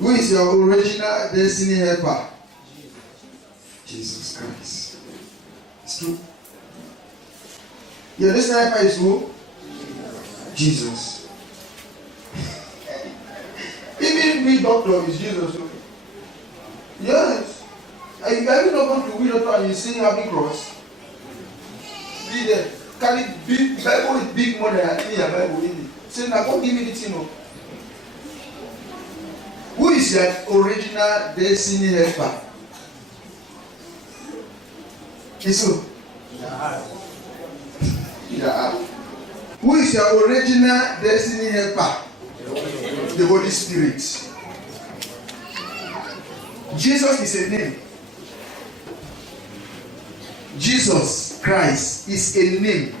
Who is your original destiny helper? Jesus Christ. It's true. Your destiny helper is who? Jesus. Even we doctor is Jesus. Yes. Have you not gone to we doctor and you see happy cross? Be there. Carry big Bible is big more than any Bible in it. Say now go give me the thing. Who is your original destiny helper? It's who? Yeah. Who is your original destiny helper? The Holy Spirit. Jesus is a name. Jesus Christ is a name.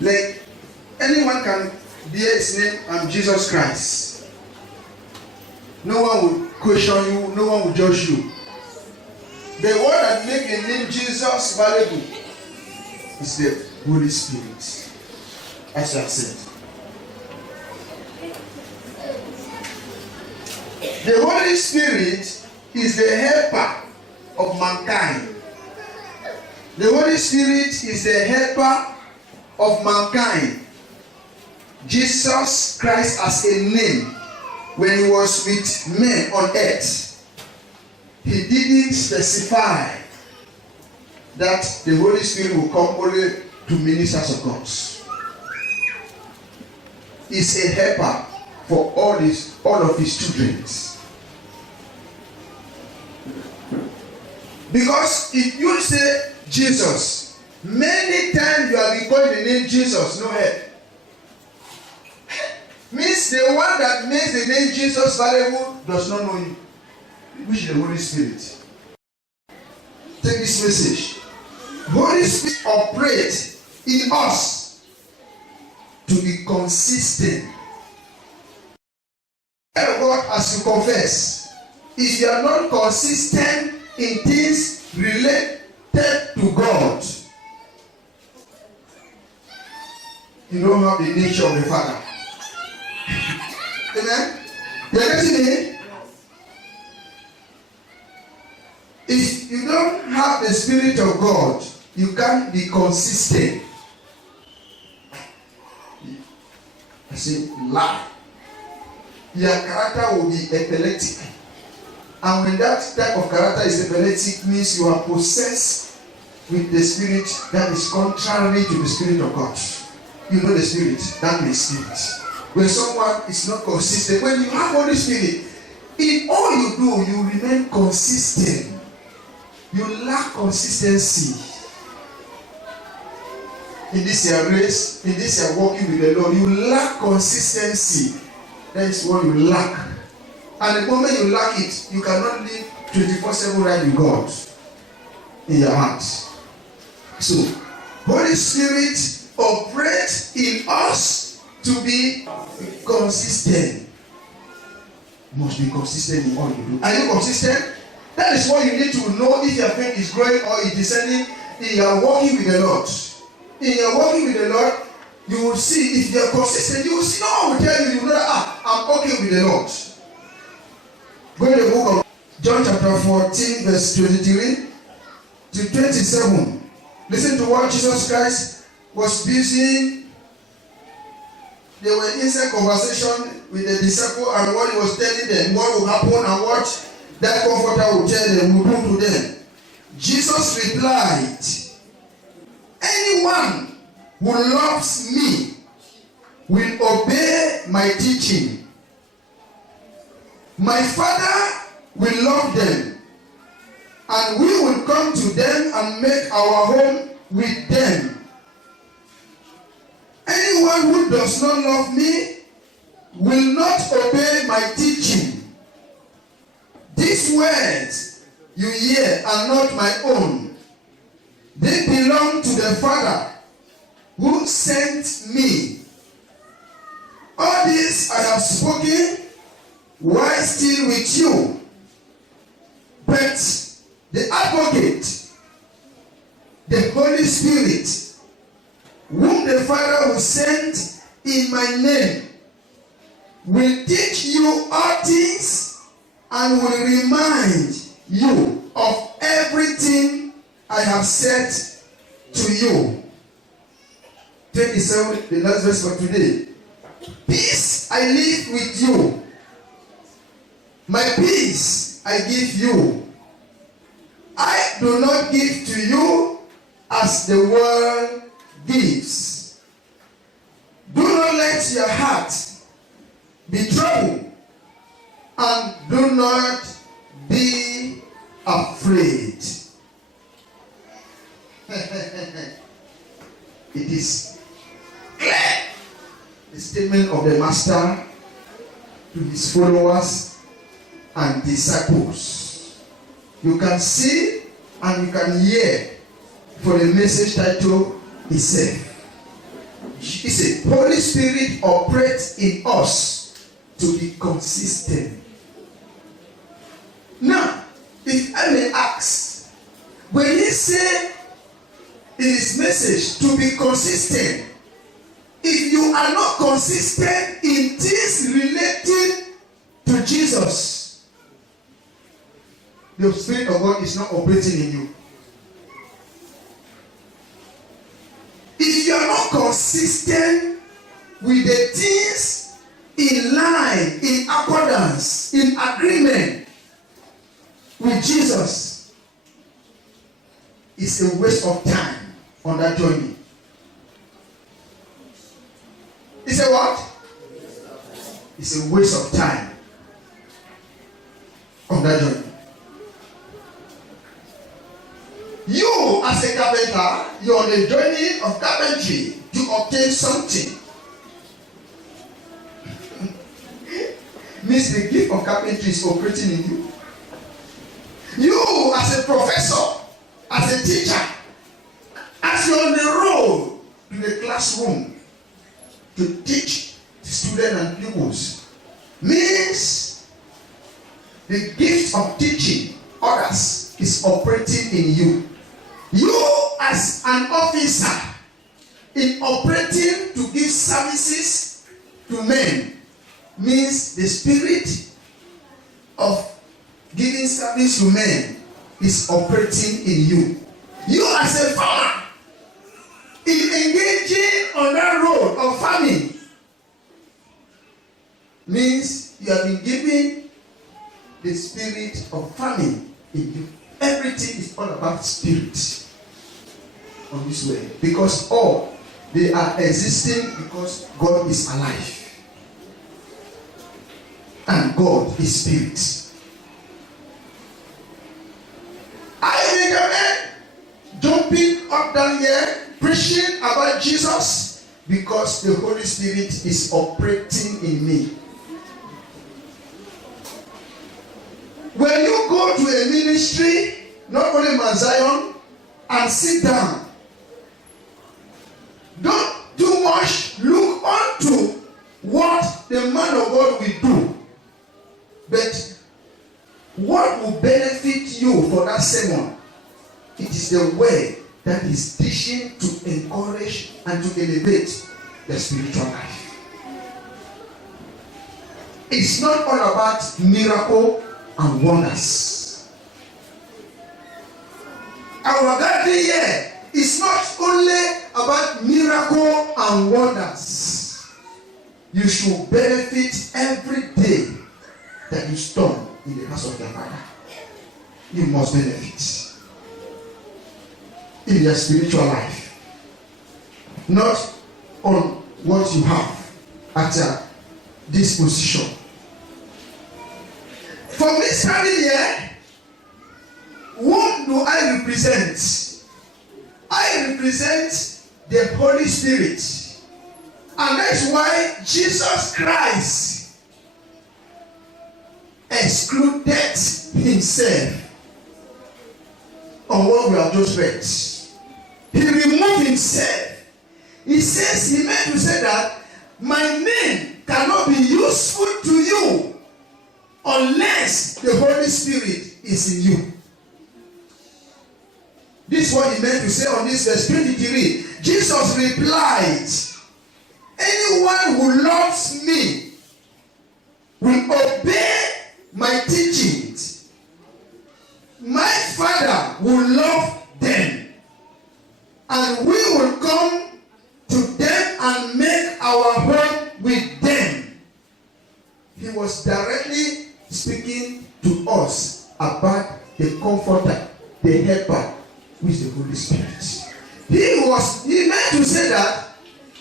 Like anyone can bear his name, I'm Jesus Christ. No one will question you, no one will judge you. The word that make a name Jesus valuable is the Holy Spirit. As I said. The Holy Spirit is the helper of mankind. The Holy Spirit is the helper of mankind. Jesus Christ as a name, when he was with men on earth, he didn't specify that the Holy Spirit will come only to ministers of God. He's a helper for all of his children. Because if you say Jesus, many times you have been calling the name Jesus, no help. Means the one that makes the name Jesus valuable does not know you, which is the Holy Spirit. Take this message. Holy Spirit operates in us to be consistent. God, as you confess, if you are not consistent in things related to God, you don't have the nature of the Father. Amen? You are getting me? If you don't have the Spirit of God, you can't be consistent. I say lie. Your character will be epileptic. And when that type of character is epileptic, means you are possessed with the spirit that is contrary to the Spirit of God. You know the Spirit, that is Spirit. When someone is not consistent, when you have Holy Spirit, in all you do, you remain consistent. You lack consistency. In this your race, in this your walking with the Lord, you lack consistency. That is what you lack. And the moment you lack it, you cannot live 24/7 right with God in your heart. So, Holy Spirit operates in us to be consistent. You must be consistent in all you do. Are you consistent? That is what you need to know if your faith is growing or is descending in your walking with the Lord. In your walking with the Lord, you will see if you are consistent. You will see, no one will tell you, you know that I'm okay with the Lord. Go to the book of John chapter 14, verse 23 to 27. Listen to what Jesus Christ was busy. They were inside conversation with the disciple and what he was telling them, what will happen and what that comforter will tell them, will do to them. Jesus replied, anyone who loves me will obey my teaching. My Father will love them, and we will come to them and make our home with them. Anyone who does not love me will not obey my teaching. These words you hear are not my own. They belong to the Father who sent me. All this I have spoken while still with you. But the Advocate, the Holy Spirit, whom the Father will send in my name, will teach you all things and will remind you of everything I have said to you. 27, the last verse for today. Peace I leave with you. My peace I give you. I do not give to you as the world gives. Do not let your heart be troubled, and do not be afraid. It is clear, the statement of the Master to his followers and disciples. You can see and you can hear for the message title itself. He said, Holy Spirit operates in us to be consistent. Now, if I may ask, when he said in his message to be consistent, if you are not consistent in things related to Jesus, the Spirit of God is not operating in you. If you are not consistent with the things in line, in accordance, in agreement with Jesus, it's a waste of time on that journey. It's a what? It's a waste of time on that journey. You, as a carpenter, you're on a journey of carpentry to obtain something. Means the gift of carpentry is operating in you. You, as a professor, as a teacher, as you're on the road to the classroom to teach the students and pupils, means the gift of teaching others is operating in you. You, as an officer, in operating to give services to men, means the spirit of giving service to men is operating in you. You, as a farmer, in engaging on that road of farming, means you have been given the spirit of farming in you. Everything is all about spirit on this way, because all they are existing because God is alive and God is spirit. I recommend jumping up down here preaching about Jesus because the Holy Spirit is operating in me. When you go to a ministry, not only Mount Zion, and sit down, don't too much look onto what the man of God will do, but what will benefit you for that sermon. It is the way that is teaching to encourage and to elevate the spiritual life. It's not all about miracle and wonders. Our gathering here is not only about miracle and wonders. You should benefit every day that you stand in the house of your Father. You must benefit in your spiritual life, not on what you have at your disposition. For me standing here, whom do I represent? I represent the Holy Spirit. And that's why Jesus Christ excluded himself on what we have just read. He removed himself. He says, he meant to say that my name cannot be useful to you unless the Holy Spirit is in you. This is what he meant to say on this verse 23. Jesus replied, anyone who loves me will obey my teachings, my Father will love them, and we will come to them and make our home with them. He was directly speaking to us about the Comforter, the Helper, who is the Holy Spirit. He meant to say that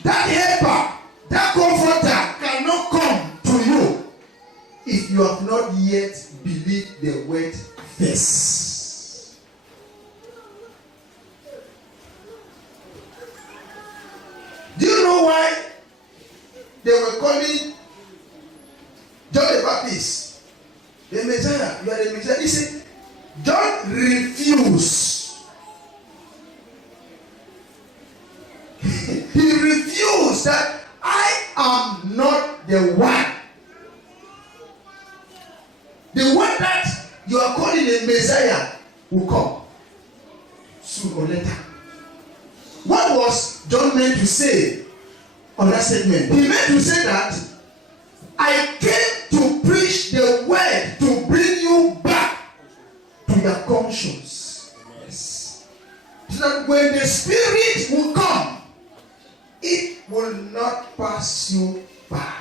Helper, that Comforter cannot come to you if you have not yet believed the word first. Do you know why they were calling John the Baptist the Messiah? You are the Messiah. He said, John refused. He refused that I am not the one. The one that you are calling the Messiah will come sooner or later. What was John meant to say on that statement? He meant to say that I came to preach the word to bring you back to your conscience. Yes. So that when the Spirit will come, it will not pass you by.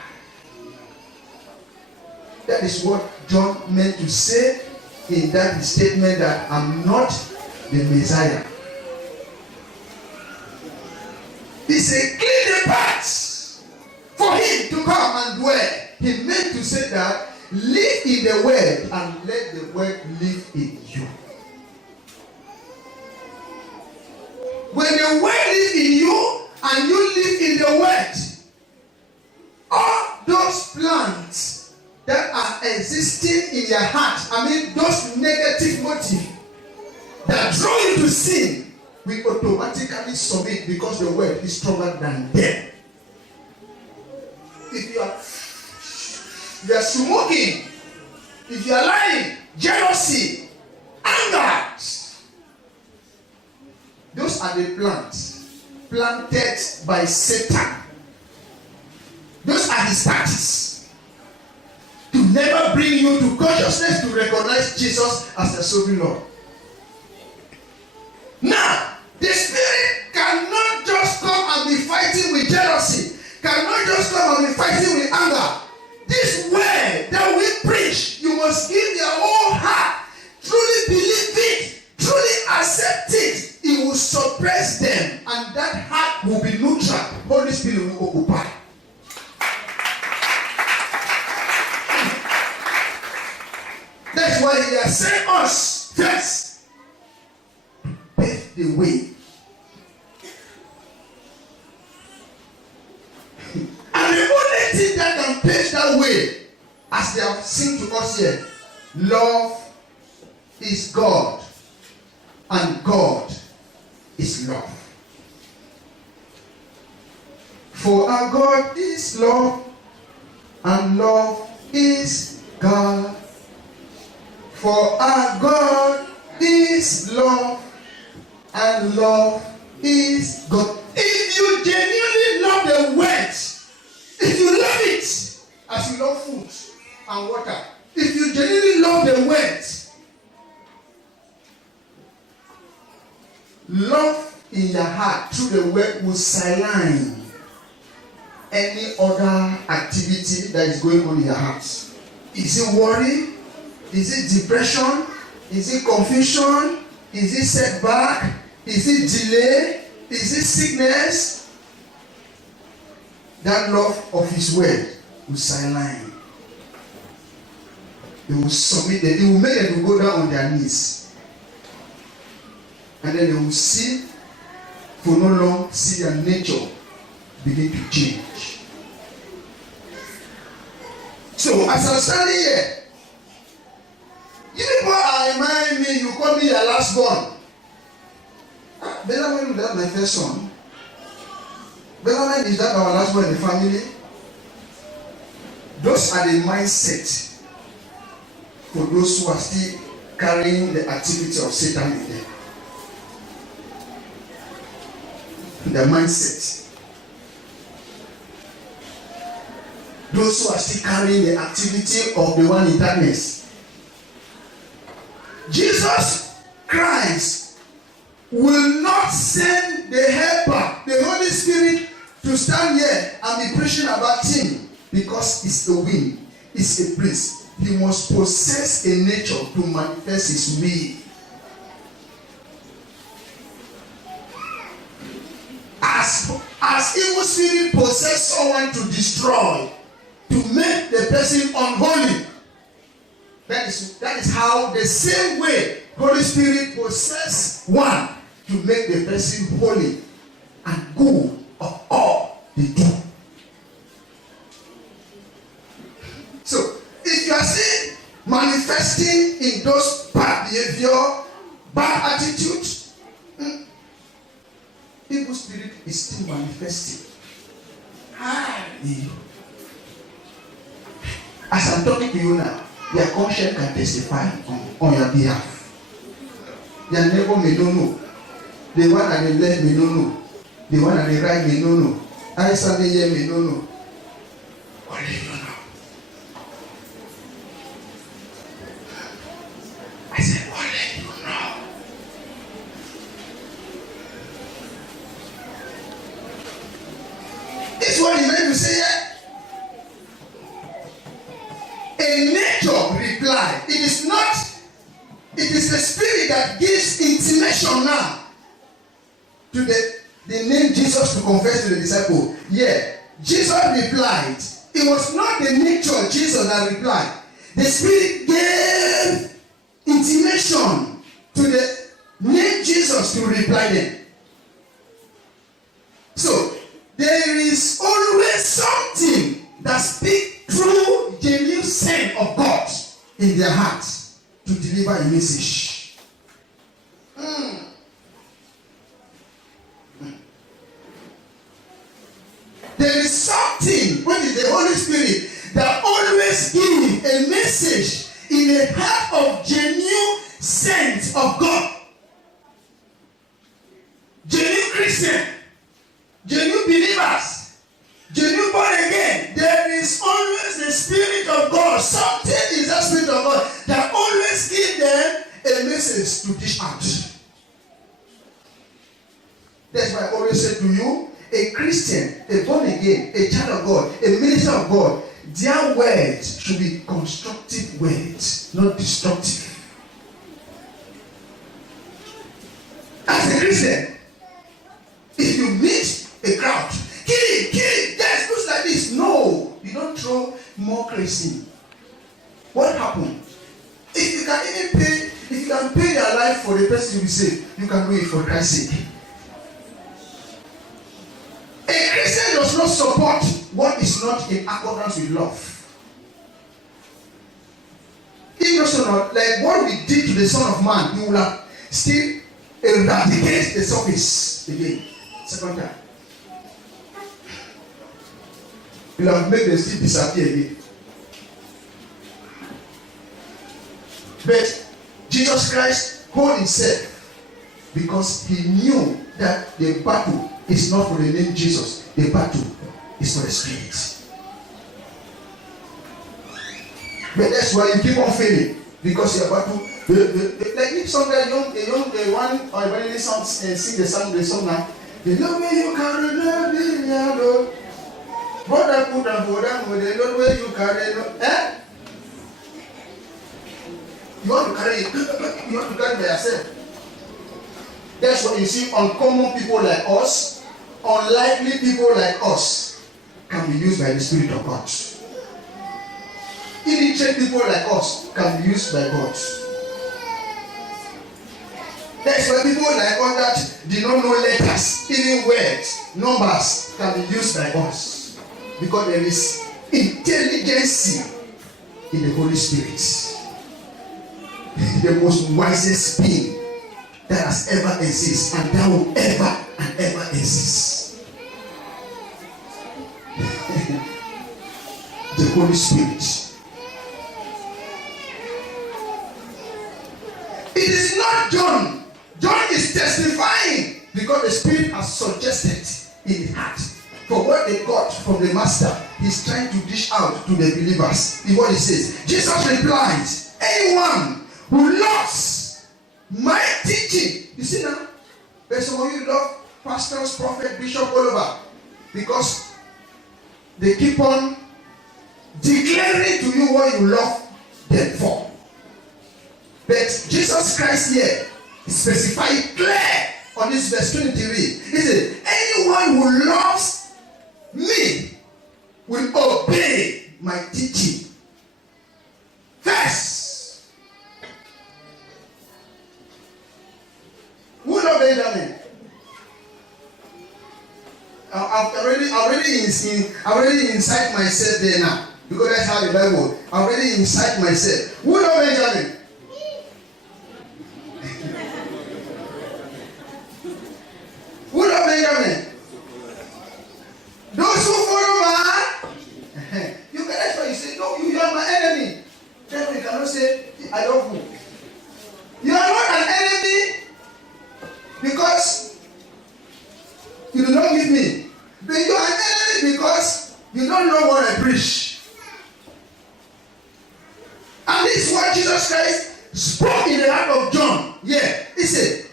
That is what John meant to say in that statement, that I'm not the Messiah. He said, clean the path for him to come and dwell. He meant to say that live in the word and let the word live in you. When the word lives in you and you live in the word, all those plans that are existing in your heart, those negative motives that draw you to sin, we automatically submit, because the word is stronger than them. If you are smoking, if you are lying, jealousy, anger, those are the plants planted by Satan. Those are his tactics to never bring you to consciousness, to recognize Jesus as the sovereign Lord. Now, the Spirit cannot just come and be fighting with jealousy, cannot just come and be fighting with anger. This word that we preach, you must give your whole heart, truly believe it, truly accept it. It will suppress them, and that heart will be neutral. Holy Spirit will occupy. That's why he has sent us first. Pave the way. And the only thing that can pave that way, as they have seen to us here, love is God, and God is love. For our God is love, and love is God. For our God is love, and love is God. If you genuinely love the words, if you love it as you love food and water, if you genuinely love the words, love in your heart through the word will silence any other activity that is going on in your heart. Is it worry? Is it depression? Is it confusion? Is it setback? Is it delay? Is it sickness? That love of his word will silence. They will submit them. It will make them go down on their knees. And then they will see, for no long, see their nature begin to change. So, as I'm standing here, you people are reminding me, you call me your last born. Benjamin, is that my first son? Benjamin, is that our last born in the family? Those are the mindset for those who are still carrying the activity of Satan in them. The mindset. Those who are still carrying the activity of the one in darkness. Jesus Christ will not send the helper, the Holy Spirit, to stand here and be preaching about him because it's the wind, it's a priest. He must possess a nature to manifest his will. As evil spirit possess someone to destroy, to make the person unholy. That is how the same way Holy Spirit possess one to make the person holy and good of all they do. So, if you are still manifesting in those bad behavior, bad attitude, evil spirit is still manifesting. As I'm talking to you now, your conscience can testify on your behalf. Your neighbor may not know. The one at the left may not know. The one at the right may not know. I stand here may not know. Only you know. I said, only you know. This is what he meant to say here. A nature reply. It is not, it is the spirit that gives intimation now to the name Jesus to confess to the disciple. Yeah, Jesus replied. It was not the nature Jesus that replied. The spirit gave intimation to the name Jesus to reply them. So there is always something that speaks through genuine sense of God in their hearts to deliver a message. There is something, what is the Holy Spirit, that always gives a message in the heart of genuine sense of God. Genuine Christian, genuine believers, genuine born again. There is always the Spirit of God. Something is the Spirit of God that always gives them a message to dish out. That's why I always say to you, a Christian, a born again, a child of God, a minister of God, their words should be constructive words, not destructive. As a Christian, if you meet a crowd, kill it, yes, looks like this. No, you don't throw more crazy. What happened? If you can even pay, if you can pay your life for the person to be saved, you can do it for Christ's sake. A Christian does not support what is not in accordance with love. If also not, like what we did to the Son of Man, we will have still eradicate the surface again. Second time. We will have made the still disappear again. But Jesus Christ hold himself because he knew that the battle is not for the name Jesus. The battle is for the Spirit. But that's why you keep on failing, because your battle. Like if somebody young one or when song sing the song now. The Lord way you carry no, brother put and the Lord way you carry no. You want to carry it. You want to carry by yourself. That's what you see. Uncommon people like us, unlikely people like us, can be used by the Spirit of God. Illiterate people like us can be used by God. That's why people like us that do not know letters, even words, numbers, can be used by us. Because there is intelligence in the Holy Spirit. The most wisest being that has ever existed and that will ever and ever exist. The Holy Spirit. It is not John. John is testifying because the Spirit has suggested in his heart. For what they got from the Master, he he's trying to dish out to the believers. Is what he says. Jesus replied, anyone who loves my teaching. You see now? There's some of you love pastors, prophet, bishop, all over. Because they keep on declaring to you what you love them for. But Jesus Christ here specified clear on this verse 23. He said, anyone who loves me will obey my teaching. First, who love Benjamin? I already incite myself there now. Because that's how the Bible. I already incite myself. Who love Benjamin? Who love Benjamin? Those who follow man. You can that's why you say, no, you are my enemy. Then you cannot say, I love you. You are not an enemy because you do not give me. But you are an enemy because you don't know what I preach. And this is what Jesus Christ spoke in the heart of John. Yeah, he said,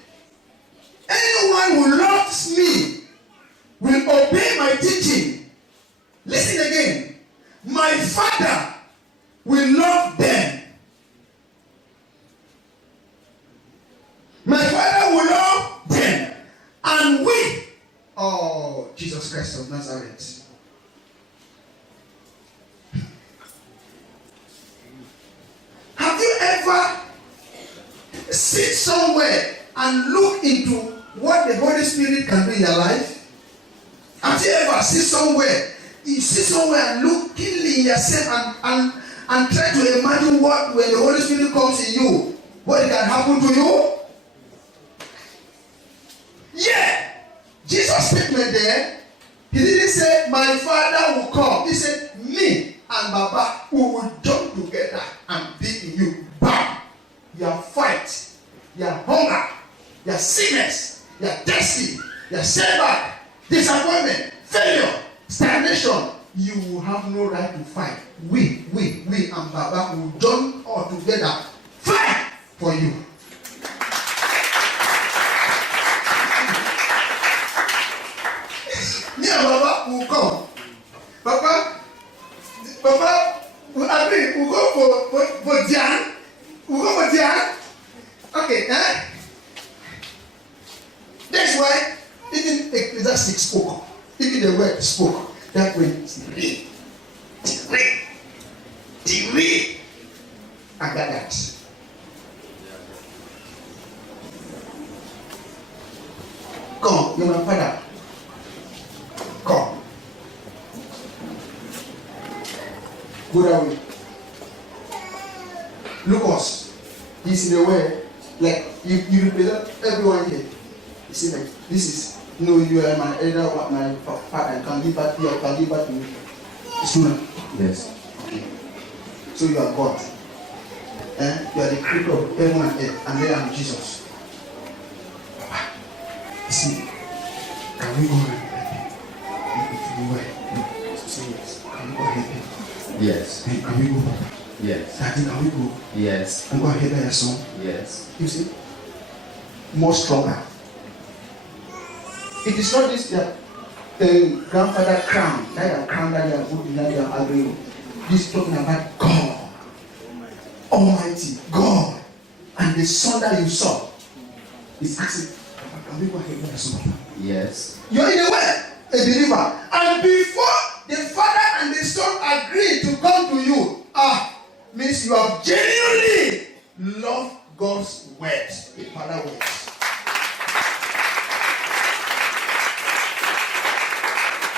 anyone who loves me will obey my teaching. Listen again. My Father will love them. My Father will love them. And we, oh, Jesus Christ of Nazareth. Have you ever sit somewhere and look into what the Holy Spirit can do in your life? Have you ever sit somewhere? You sit somewhere and look keenly in yourself and try to imagine what when the Holy Spirit comes in you, what can happen to you? Yeah. Jesus' statement there, he didn't say, my Father will come. He said, me and Baba we will join together and be in you. Bam! Your fight, your hunger, your sickness, your destiny, your setback, disappointment, failure, stagnation, you will have no right to fight. We and Baba will join all together, fight for you. Me and Baba will come. Baba will agree. We'll go for Jan. We'll go for Jan. Okay, that's why even Ecclesiastes spoke. Even the word spoke. That way, degree. I got that. Come, you're my father. Come. Go that way. Lucas, he's in the way. Like you represent everyone here. You see, like this is you are my elder, my father. I can give back to you. I can give back to you. Sooner. Yes. Okay. So you are God. You are the creator of heaven and earth, and then I'm Jesus. Papa, you see, can we go and help him? Say yes. Can we go help him? Yes. Can we go? Yes. Daddy, can we go? Yes. Can we go and help your son? Yes. You see, more stronger. It is not this grandfather crown, that crown that you are putting, that you are arguing. This is talking about God, Almighty God, and the son that you saw is asking, can we go ahead with the son? Yes. You're in a way, a believer, and before the father and the son agree to come to you, means you have genuinely loved God's words, in other words.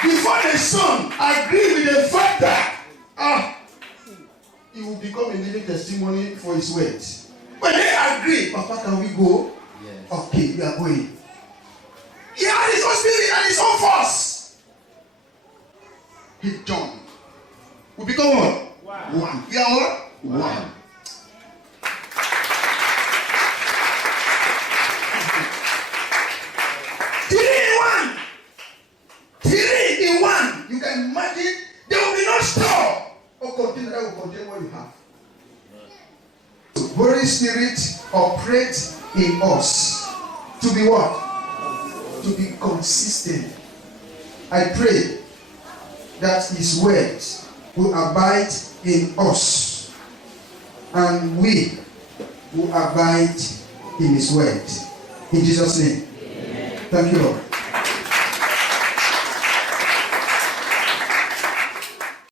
Before the son agree with the father, he will become a living testimony for his words. When they agree, Papa, can we go? Yes. Okay, we are going. He has his own spirit and his own force. He John. We become what? One. We are what? One. Three in one. You can imagine there will be no Holy Spirit operates in us to be what? To be consistent. I pray that His word will abide in us, and we will abide in His word. In Jesus' name. Amen. Thank you, Lord.